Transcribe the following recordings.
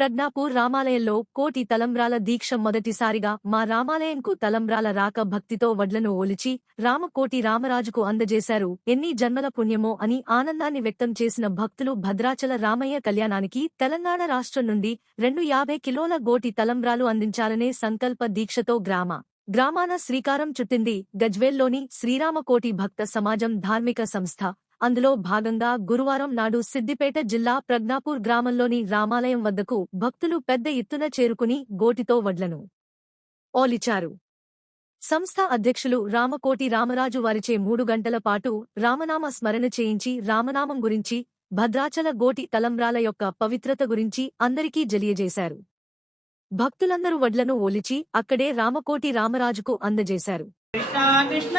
ప్రజ్ఞాపూర్ రామాలయంలో కోటి తలంబ్రాల దీక్ష మొదటిసారిగా మా రామాలయంకు తలంబ్రాల రాక భక్తితో వడ్లను ఓలిచి రామకోటి రామరాజుకు అందజేశారు. ఎన్ని జన్మల పుణ్యమో అని ఆనందాన్ని వ్యక్తం చేసిన భక్తులు భద్రాచల రామయ్య కళ్యాణానికి తెలంగాణ రాష్ట్రం నుండి రెండు యాభై కిలోల గోటి తలంబ్రాలు అందించాలనే సంకల్ప దీక్షతో గ్రామ గ్రామాన శ్రీకారం చుట్టింది. గజ్వేల్లోని శ్రీరామకోటి భక్త సమాజం ధార్మిక సంస్థ అందులో భాగంగా గురువారం నాడు సిద్దిపేట జిల్లా ప్రజ్ఞాపూర్ గ్రామంలోని రామాలయం వద్దకు భక్తులు పెద్ద ఎత్తున చేరుకుని గోటితో వడ్లను ఓలిచారు. సంస్థ అధ్యక్షులు రామకోటి రామరాజు వారిచే మూడు గంటల పాటు రామనామ స్మరణ చేయించి రామనామం గురించి భద్రాచల గోటి తలంబ్రాల యొక్క పవిత్రత గురించి అందరికీ తెలియజేశారు భక్తులందరూ వడ్లను ఓలిచి అక్కడే రామకోటి రామరాజుకు అందజేశారు. కృష్ణ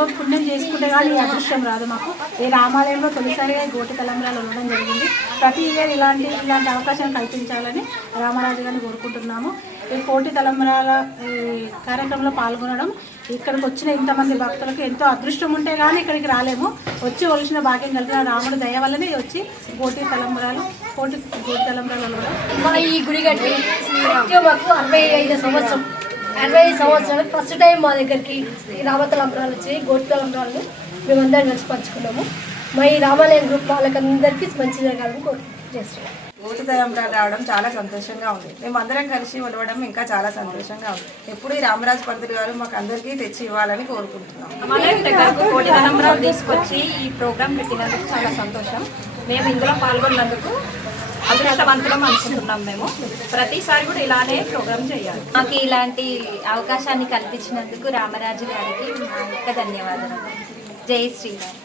ఎంతో పుణ్యం చేసుకుంటే కానీ ఈ అదృష్టం రాదు మాకు. ఈ రామాలయంలో తొలిసారిగా గోటి తలంబ్రాలు ఉండడం జరిగింది. ప్రతి ఇయర్ ఇలాంటి ఇలాంటి అవకాశం కల్పించాలని రామరాజు గారిని కోరుకుంటున్నాము. ఈ కోటి తలంబ్రాల ఈ కార్యక్రమంలో పాల్గొనడం ఇక్కడికి వచ్చిన ఇంతమంది భక్తులకు ఎంతో అదృష్టం ఉంటే కానీ ఇక్కడికి రాలేము. వచ్చి వలసిన భాగ్యం కలిగిన రాముడు దయ వల్లనే వచ్చి కోటి తలంబ్రాలు కోటి గోటి తలంబ్రాలు మన ఈ గుడి కట్టి అరవై ఐదు సంవత్సరం. అరవై ఐదు సంవత్సరాలు ఫస్ట్ టైం మా దగ్గరికి ఈ రామతలంబరాలు వచ్చి గోట్లంబరాలు మేమందరం కలిసి పంచుకున్నాము. మా ఈ రామాలయం గ్రూప్ వాళ్ళకందరికీ మంచి జరగాలని కోరుకుంటున్నాం తలంబ్రాలు రావడం చాలా సంతోషంగా ఉంది. మేము అందరం కలిసి ఉలవడం ఇంకా చాలా సంతోషంగా ఉంది. ఎప్పుడు ఈ రామరాజు పంతులు గారు మాకు అందరికీ తెచ్చి ఇవ్వాలని కోరుకుంటున్నాం. తీసుకొచ్చి ఈ ప్రోగ్రాం పెట్టినందుకు చాలా సంతోషం. మేము ఇందులో పాల్గొన్నందుకు అదృష్టవంతులం అనుకుంటున్నాం మేము. ప్రతిసారి కూడా ఇలానే ప్రోగ్రామ్ చేయాలి. మాకు ఇలాంటి అవకాశాన్ని కల్పించినందుకు రామరాజు గారికి మా యొక్క ధన్యవాదాలు. జై శ్రీరామ్.